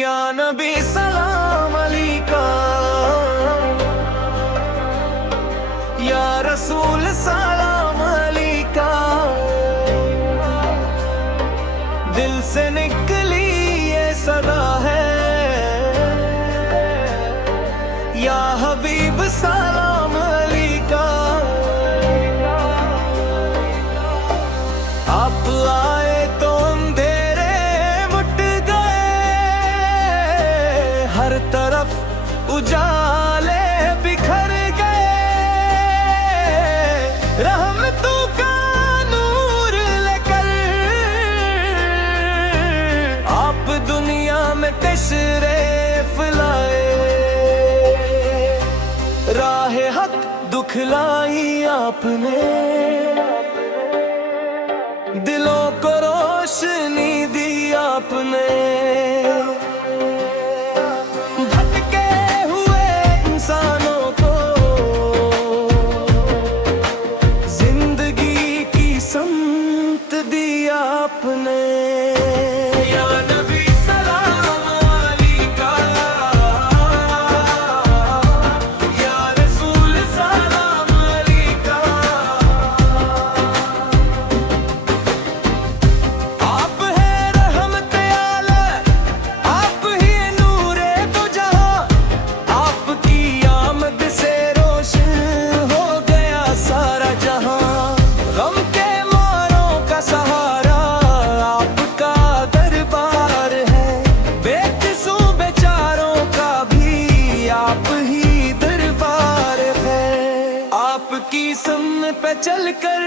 या नबी सलाम अलैका, या रसूल सलाम अलैका। दिल से निकली ये सदा है, या हबीब सलाम अलैका। आप आए तो अंधेरे मिट गए, हर तरफ उजाले बिखर गए। रहमतों का नूर लेकर आप दुनिया में तशरीफ लाए। राह हक दुखलाई आपने, दिलों को रोशनी दी आपने। भटके हुए इंसानों को जिंदगी की समत दी आपने। या नबी सलाम अलैका, या रसूल सलाम अलैका। आप है रहमत आलम, आप ही नूरे दो जहां। आपकी आमद से रोशन हो गया सारा जहां। गम के मारों का सहारा आपका दरबार है, बेकसों बेचारों का भी आप ही दरबार है। आपकी सुन्नत पे चलकर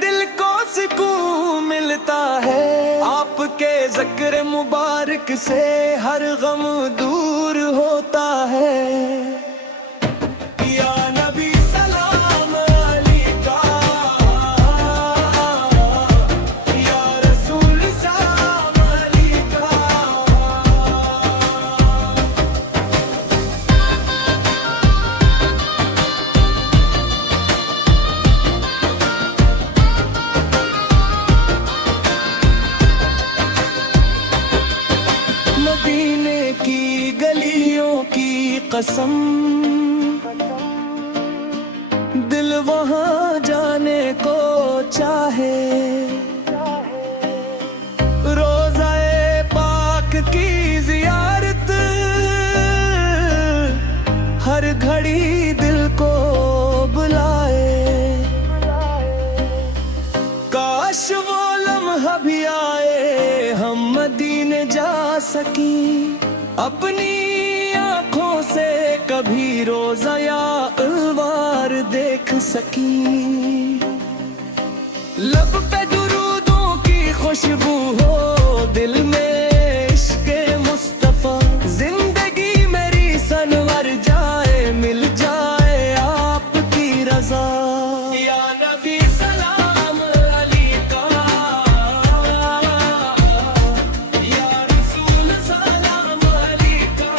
दिल को सुकून मिलता है। आपके ज़िक्र मुबारक से हर गम दूर होता है। या नबी सलाम अलैका, या रसूल सलाम अलैका। मदीने की गलियों की कसम, दिल वहां जाने को चाहे। रोज़ाए पाक की जियारत हर घड़ी दिल को बुलाए। काश वो लम्हा भी आए, हम मदीने जा सकी। अपनी आँखों से कभी रोज़ा या अलवार देख सकी। लब पे दुरूदों की खुशबू हो, दिल में इश्क़े मुस्तफ़ा। जिंदगी मेरी सनवर जाए, मिल जाए आपकी रज़ा। या नबी सलाम अलैका, या रसूल सलाम अलैका।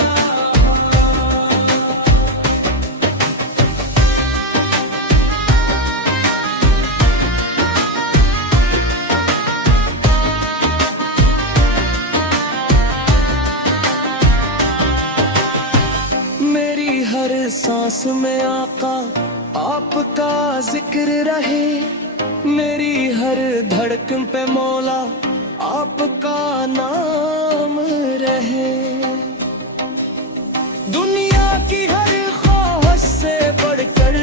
मेरी हर सांस में आका आपका जिक्र रहे। मेरी हर धड़कन पे मौला आपका नाम रहे। दुनिया की हर ख्वाहिश से बढ़कर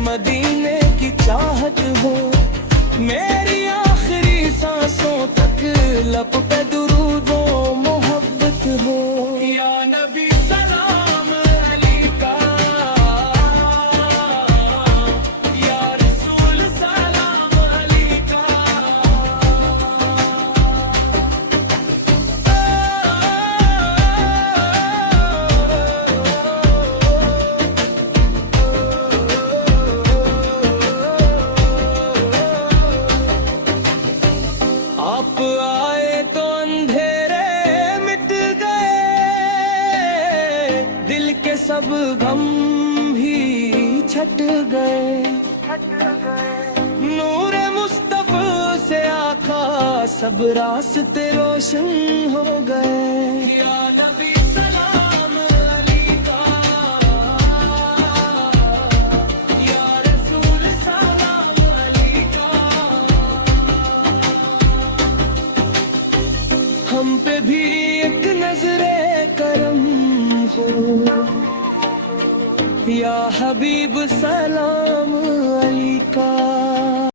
मदीने की चाहत हो। मेरी आखिरी सांसों तक लब पे दुरूद व मोहब्बत हो। या नबी सलाम अलैका, या रसूल सलाम अलैका। आप आए तो अंधेरे मिट गए, दिल के सब गम भी छट गए। नूरे मुस्तफ़ा से आका सब रास्ते रोशन हो गए। या नबी हम पे भी एक नजरे करम हो, या हबीब सलाम अलैका।